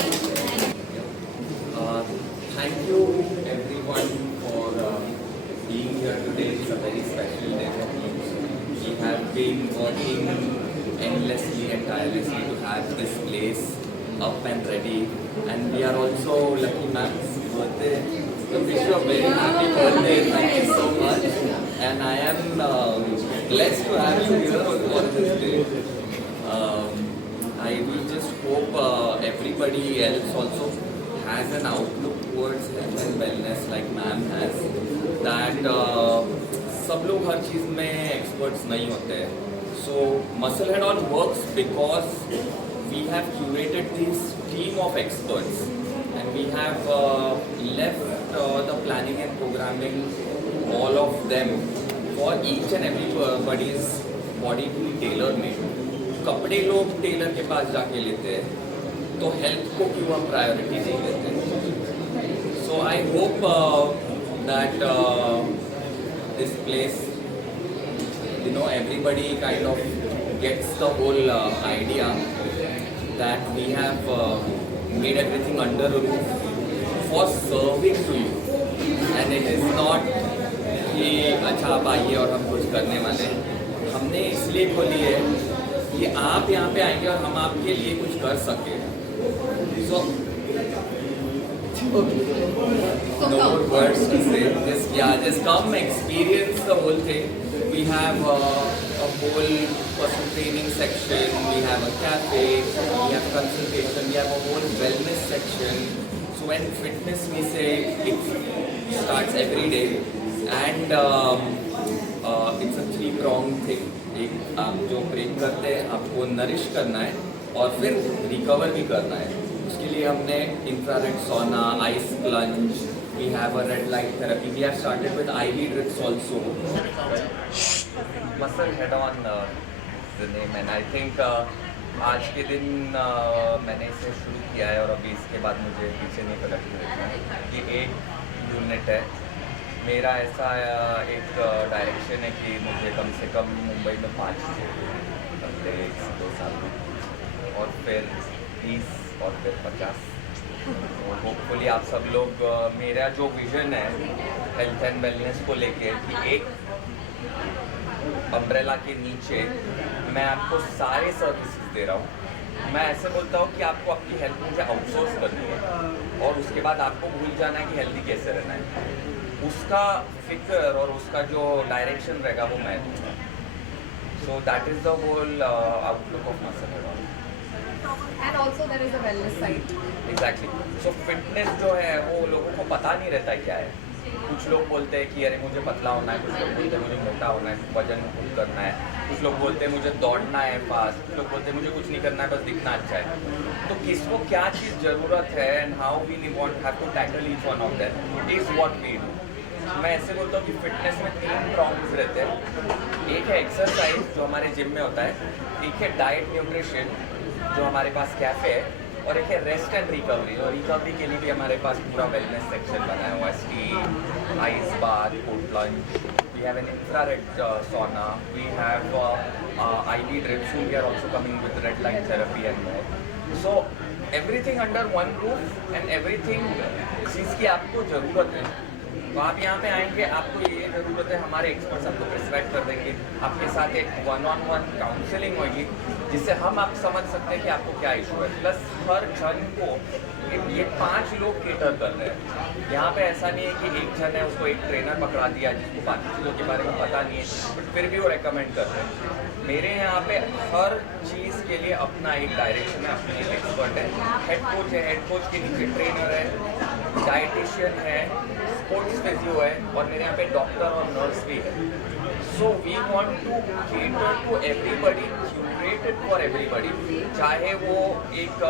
Uh, Thank you everyone for being here today. It's a very special day for me. We have been working endlessly and tirelessly to have this place up and ready, and we are also lucky ma'am's birthday. So wish you a very happy birthday. Thank you so much, and I am blessed to have you here on this day. I will just hope everybody else also has an outlook towards health and wellness like ma'am has. That सब लोग हर चीज़ में experts नहीं होते हैं. So Muscle Head On works because we have curated this team of experts, and we have left the planning and programming all of them for each and everybody's body to be tailor made. कपड़े लोग Taylor के पास जाके लेते हैं, तो health को क्यों हम प्रायोरिटी नहीं देते. So I hope that this place, you know, everybody kind of gets the whole idea that we have made everything under a roof for serving to you, and it is not कि अच्छा आप आइए और हम कुछ करने वाले हैं. हमने इसलिए खोली है कि आप यहाँ पे आएंगे और हम आपके लिए कुछ कर सके. So no more words to say. Just come experience the whole thing. We have a whole personal training section. We have a cafe. We have consultation. We have a whole wellness section. So when fitness, we say it starts every day, and it's a three-pronged thing. एक आप जो break करते हैं आपको nourish करना है और फिर रिकवर भी करना है. उसके लिए हमने infrared sauna, ice plunge, we have a red light therapy, we have started with IV drips also. Muscle head on the name, and I think आज के दिन मैंने इसे शुरू किया है और अभी इसके बाद मुझे पीछे नहीं पलट के देखना है. ये एक यूनिट है. मेरा ऐसा एक डायरेक्शन है कि मुझे कम से कम मुंबई में 5 अगले 1-2 साल में, और फिर 30 और फिर 50. तो होपफुली आप सब लोग मेरा जो विज़न है हेल्थ एंड वेलनेस को लेके कि एक अम्ब्रेला के नीचे मैं आपको सारे सर्विसेज दे रहा हूँ. मैं ऐसे बोलता हूँ कि आपको आपकी हेल्थ मुझे आउटसोर्स करनी है और उसके बाद आपको भूल जाना है कि हेल्दी कैसे रहना है. उसका फिक्र और उसका जो डायरेक्शन रहेगा वो मैं दूँगा. So that is the whole outlook of muscle head on. And also there is a wellness side. Exactly. So fitness जो है वो लोगों को पता नहीं रहता है क्या है. कुछ लोग बोलते हैं कि अरे मुझे पतला होना है, कुछ लोग बोलते हैं मुझे मोटा होना है, वजन कम करना है, कुछ लोग बोलते हैं मुझे दौड़ना है फास्ट, कुछ लोग बोलते हैं मुझे कुछ नहीं करना है बस दिखना अच्छा है. तो किसको क्या चीज़ ज़रूरत है and how we want have to tackle each one of that is what we do. मैं ऐसे बोलता हूँ कि फिटनेस में 3 प्रॉब्लम्स रहते हैं. एक है एक्सरसाइज जो हमारे जिम में होता है, एक है डाइट न्यूट्रिशन जो हमारे पास कैफ़े है, और एक है रेस्ट एंड रिकवरी. और रिकवरी के लिए भी हमारे पास पूरा वेलनेस सेक्शन बनाया हुआ है. Steam, ice bath, cold plunge, we have an infrared sauna, we have IV drips, we are also coming with red light therapy and more. So everything under one roof and everything चीज़ की आपको ज़रूरत है. तो आप यहाँ पे आएंगे, आपको ये ज़रूरत है, हमारे एक्सपर्ट्स आपको प्रिस्क्राइब कर देंगे, आपके साथ एक 1-on-1 काउंसलिंग होगी जिससे हम आप समझ सकते हैं कि आपको क्या इशू है. प्लस हर जन को ये 5 लोग केटर कर रहे हैं. यहाँ पे ऐसा नहीं है कि एक जन है उसको एक ट्रेनर पकड़ा दिया जिसको बाकी चीज़ों के बारे में पता नहीं है बट फिर भी वो रेकमेंड कर रहे हैं. मेरे यहाँ पे हर चीज़ के लिए अपना एक डायरेक्शन है, अपने एक एक्सपर्ट है. हेड कोच है, हेड कोच के नीचे ट्रेनर है, डाइटिशियन है, स्पोर्ट्स फिजियो है, और मेरे यहाँ पे डॉक्टर और नर्स भी है. So we want to cater to everybody, curated for everybody. चाहे वो एक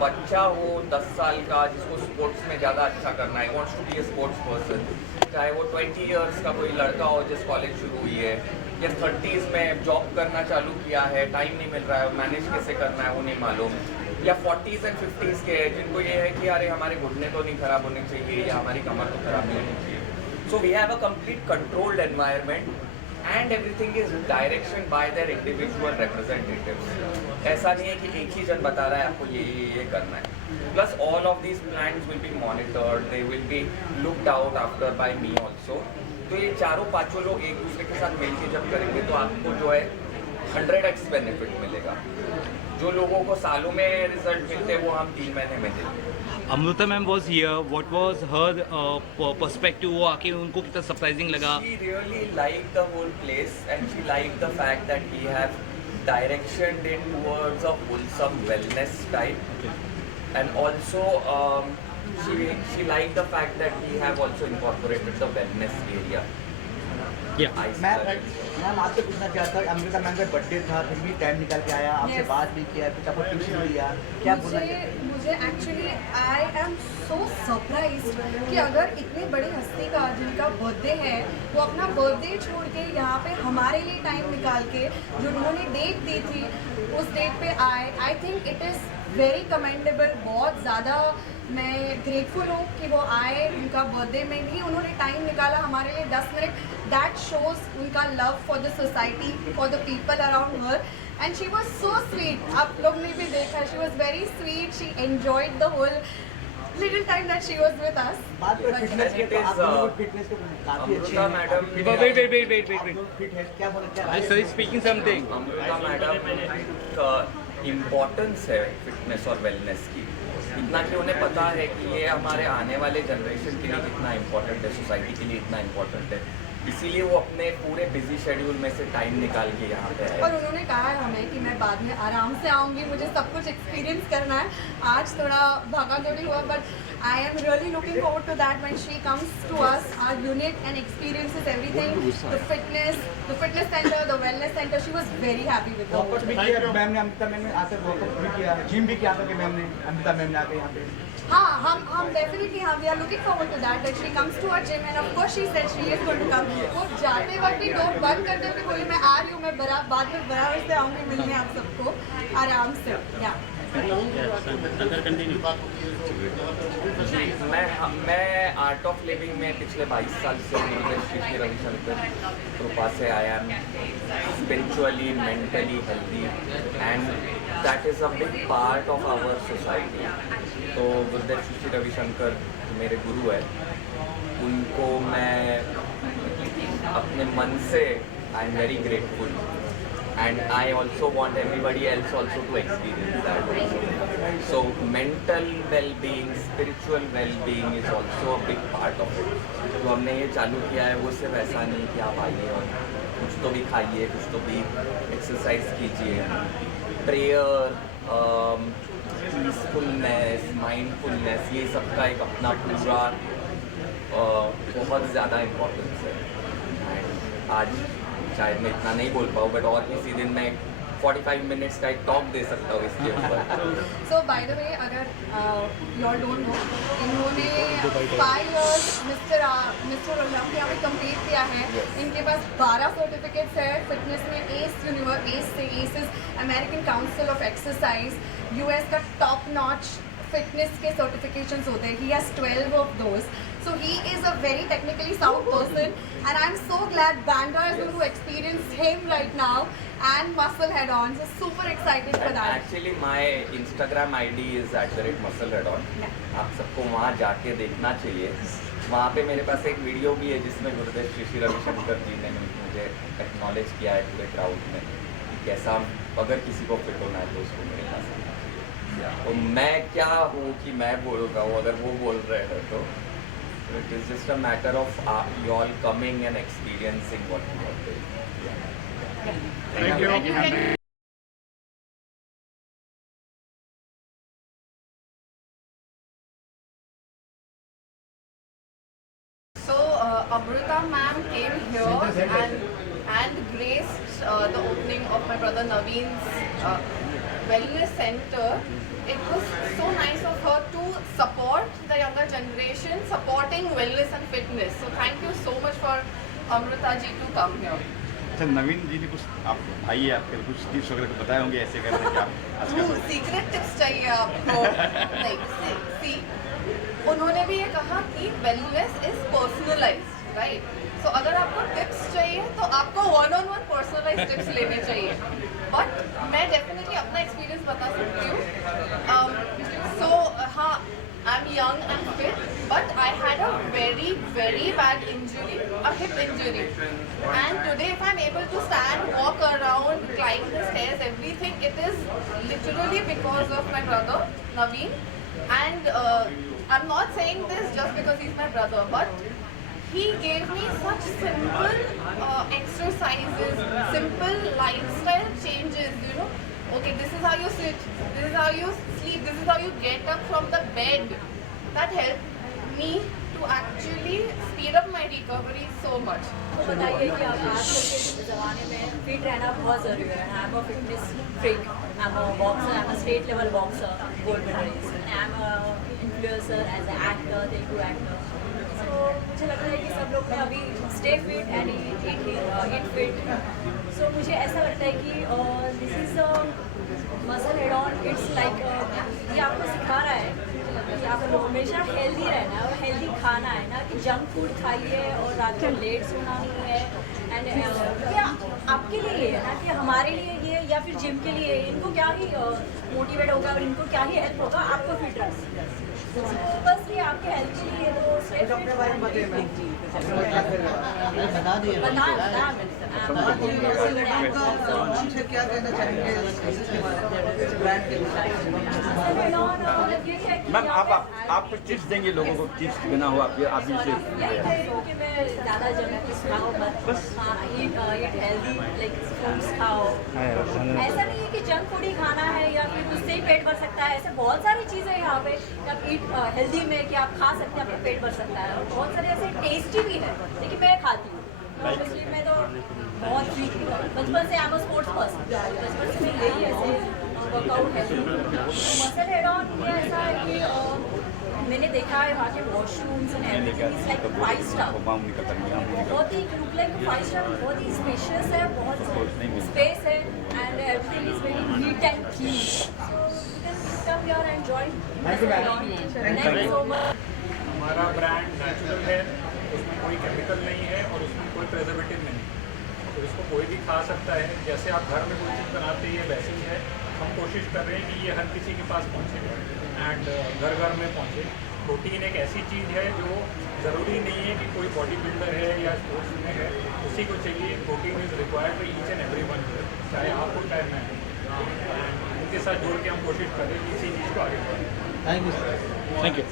बच्चा हो 10 साल का जिसको स्पोर्ट्स में ज़्यादा अच्छा करना है, wants to be a sports person, चाहे वो 20 इयर्स का कोई लड़का हो जिस कॉलेज शुरू हुई है, या 30s में जॉब करना चालू किया है, टाइम नहीं मिल रहा है, मैनेज कैसे करना है वो नहीं मालूम, या 40s एंड 50s के जिनको ये है कि अरे हमारे घुटने तो नहीं खराब होने चाहिए या हमारी कमर तो खराब नहीं होनी चाहिए. So we have a complete controlled environment and everything is direction by their individual representatives. ऐसा नहीं है कि एक ही जन बता रहा है आपको ये करना है। Plus all of these plans will be monitored, they will be looked out after bye me also. तो ये चारों पांचों लोग एक दूसरे के साथ मिलकर जब करेंगे तो आपको जो है 100x बेनिफिट मिलेगा। जो लोगों को सालों में रिजल्ट मिलते हैं वो हम 3 महीने में देंगे। Amrita ma'am was here, what was her perspective? वो आके उनको कितना सरप्राइजिंग लगा? She really liked the whole place and she liked the fact that we have directioned it towards a wholesome wellness type. And also she liked the fact that we have also incorporated the wellness area. Ma'am आपसे पूछना चाहता हूँ, Amrita ma'am का birthday था फिर भी time निकाल के आया, आपसे Yes. बात भी किया, कुछ आपको ट्यूशन दिया, क्या बोलना चाहते हैं? मुझे actually I am so surprise कि अगर इतनी बड़ी हस्ती का जिनका बर्थडे है वो अपना बर्थडे छोड़ के यहाँ पे हमारे लिए टाइम निकाल के जो उन्होंने डेट दी थी उस डेट पे आए। I think it is very commendable. बहुत ज़्यादा मैं ग्रेटफुल हूँ कि वो आए, उनका बर्थडे में भी उन्होंने टाइम निकाला हमारे लिए 10 मिनट। दैट शोज उनका love for the society, for the people around her, and she was so sweet. आप लोग ने भी देखा, she was very sweet, she enjoyed the whole little time that she was with us. बात करें fitness के, it तो is, आप लोगों को फिटनेस के काफी अच्छे अमृता हैं। Madam Wait. आप फिट है, क्या बोले, क्या sir is speaking something. Amrita madam का इम्पोर्टेंस है फिटनेस और वेलनेस की, इतना कि उन्हें पता है कि ये हमारे आने वाले जनरेशन के लिए कितना इम्पोर्टेंट है, सोसाइटी के लिए इतना इम्पोर्टेंट है। इसीलिए वो अपने पूरे बिजी शेड्यूल में से टाइम निकाल के यहाँ पे और आए। उन्होंने कहा है हमें कि मैं बाद में आराम से आऊँगी, मुझे सब कुछ एक्सपीरियंस करना है। आज थोड़ा भागा दौड़ी हुआ, but I am really looking forward to that when she comes to us. Our unit and experiences everything, the fitness centre, the wellness centre. She was very happy with the workout भी किया ma'am ने, Amrita ma'am ने आकर workout भी किया, gym भी किया करके मैम ने, अमृता मैम ने आके यहाँ पे। हाँ, हम definitely we are looking forward to that she comes to our gym and of course she said she is going to come. वो जाते वक्त भी डोर बंद करते हुए बोली मैं आ रही हूँ, मैं बाद में बराबर से आऊँगी मिलने आप सबको आराम से। या मैं आर्ट ऑफ लिविंग में पिछले 22 साल से श्री रविशंकर कृपा से आया am spiritually, mentally healthy and that is a big part of our society. तो गुरुदेव श्री रविशंकर मेरे गुरु है, उनको मैं अपने मन से I am very grateful and I also want everybody else also to experience that. So mental well-being, spiritual well-being is also a big part of it. जो हमने ये चालू किया है वो सिर्फ ऐसा नहीं कि आप आइए और कुछ तो भी खाइए, कुछ तो भी एक्सरसाइज कीजिए। प्रेयर, पीसफुलनेस, माइंडफुलनेस, ये सब का एक अपना पूरा बहुत ज़्यादा इम्पोर्टेंस है। And आज शायद मैं इतना नहीं बोल पाऊँ, बट और किसी दिन मैं 45 मिनट्स का एक टॉक दे सकता हूँ इसके ऊपर। सो बाय द वे, अगर यू ऑल डोंट नो, इन्होंने 5 years मिस्टर ओलंपिया में कंप्लीट किया है। इनके पास 12 सर्टिफिकेट्स है फिटनेस में। S is American council of exercise, US का टॉप नॉच फिटनेस के सर्टिफिकेशंस होते हैं। He has 12 of those. So he is a very technically sound person, and I'm so glad Bandra is going to experience him right now and Muscle Head On. So super excited for that. Actually, my Instagram ID is @muscleheadon. आप सबको वहाँ जाके देखना चाहिए। वहाँ पे मेरे पास एक वीडियो भी है जिसमें गुरुदेव श्री रविशंकर जी ने मुझे एक्नॉलेज किया है पूरे क्राउड में कि कैसा अगर किसी को फिट होना है तो उसको मेरे पास आना। तो मैं क्या हूँ कि मैं बोल रहा हूँ, अगर वो बोल रहे हैं तो it is just a matter of you all coming and experiencing what we are doing. Thank you. So Amrita ma'am came here and graced the opening of my brother Naveen's wellness center. It was so nice of her to support the younger generation, supporting wellness and fitness. So thank you so much for Amrita ji to come here. अच्छा, नवीन जी ने कुछ आप भाई है आपके कुछ tips वगैरह बताए होंगे ऐसे करने के आप आज का सीक्रेट टिप्स चाहिए आपको? नहीं, उन्होंने भी ये कहा कि वेलनेस इज पर्सनलाइज्ड, राइट? सो अगर आपको टिप्स चाहिए तो आपको 1-on-1 पर्सनलाइज टिप्स लेने चाहिए. बट मैं डेफिनेटली अपना एक्सपीरियंस बता सकती हूँ. सो हाँ, I'm young and fit, but I had a very, very bad injury, a hip injury. And today if I'm able to stand, walk around, climb the stairs, everything, it is literally because of my brother, Naveen. And I'm not saying this just because he's my brother, but he gave me such simple exercises, simple lifestyle changes, you know. Okay, this is how you sit, this is how you sleep, this is how you get up from the bed. That helped me to actually speed up my recovery so much. तो बताइए कि अब आजकल के ज़माने में fit रहना बहुत ज़रूरी है. I am a fitness freak, I am a boxer, I am a state level boxer, gold medallist, and I am a influencer as a actor, Telugu actor. So मुझे लगता है कि सब लोग में अभी stay fit and eat fit. So मुझे ऐसा लगता है कि this is muscle head on. It's like ये आपको सिखा रहा है कि आपको हमेशा हेल्दी रहना है और हेल्दी खाना है ना, कि जंक फूड खाइए और रात को लेट सोना नहीं है. एंड क्या आपके लिए ये है ना, कि हमारे लिए ये या फिर जिम के लिए इनको क्या ही मोटिवेट होगा और इनको क्या ही हेल्प होगा आपको फिट रखना. तो बस ये आपके हेल्थ के लिए तो स्टे फिट. बता दिए हमसे क्या कहना चाहेंगे ब्रांड के मैम आप कुछ टिप्स देंगे लोगों को, टिप्स बिना हो आप भी इसे यही कह रही हूँ कि मैं ज़्यादा जंक फूड खाओ मत. बस हाँ, ईट हेल्दी, लाइक फ्रूट्स खाओ. ऐसा नहीं है कि जंक फूड ही खाना है या फिर उससे ही पेट भर सकता है. ऐसे बहुत सारी चीज़ें हैं यहाँ पे कि आप ईट हेल्दी में कि आप खा सकते हैं, आपका पेट भर सकता है. और बहुत सारे ऐसे टेस्टी भी है, लेकिन मैं खाती हूँ. ऑब्वियसली मैं तो बहुत वीक बचपन से आई एम अ स्पोर्ट्स पर्सन. बचपन से मैं यही ऐसे वर्कआउट है. मसल हेड ऑन ये ऐसा है कि मैंने देखा है वहाँ के washrooms and everything is like 5 star. बहुत ही लुक लाइक 5 स्टार. बहुत ही स्पेशियस है, बहुत स्पेस है and everything is very neat and clean. So you can come here and join. Thank you so much. हमारा ब्रांड नेचुरल है, उसमें कोई chemical नहीं है और उसमें कोई प्रिजर्वेटिव नहीं. तो इसको कोई भी खा सकता है. जैसे आप घर में कोई चीज़ बनाते हैं वैसे ही है. हम कोशिश कर रहे हैं कि ये हर किसी के पास पहुँचे एंड घर घर में पहुँचे. प्रोटीन एक ऐसी चीज़ है जो ज़रूरी नहीं है कि कोई बॉडी बिल्डर है या स्पोर्ट्स में है उसी को चाहिए. Protein is required for each and every one, चाहे आपको चाहे मैं. उनके साथ जोड़ के हम कोशिश करें कि इसी चीज़ को आगे बढ़ाएं. Thank you. Thank you.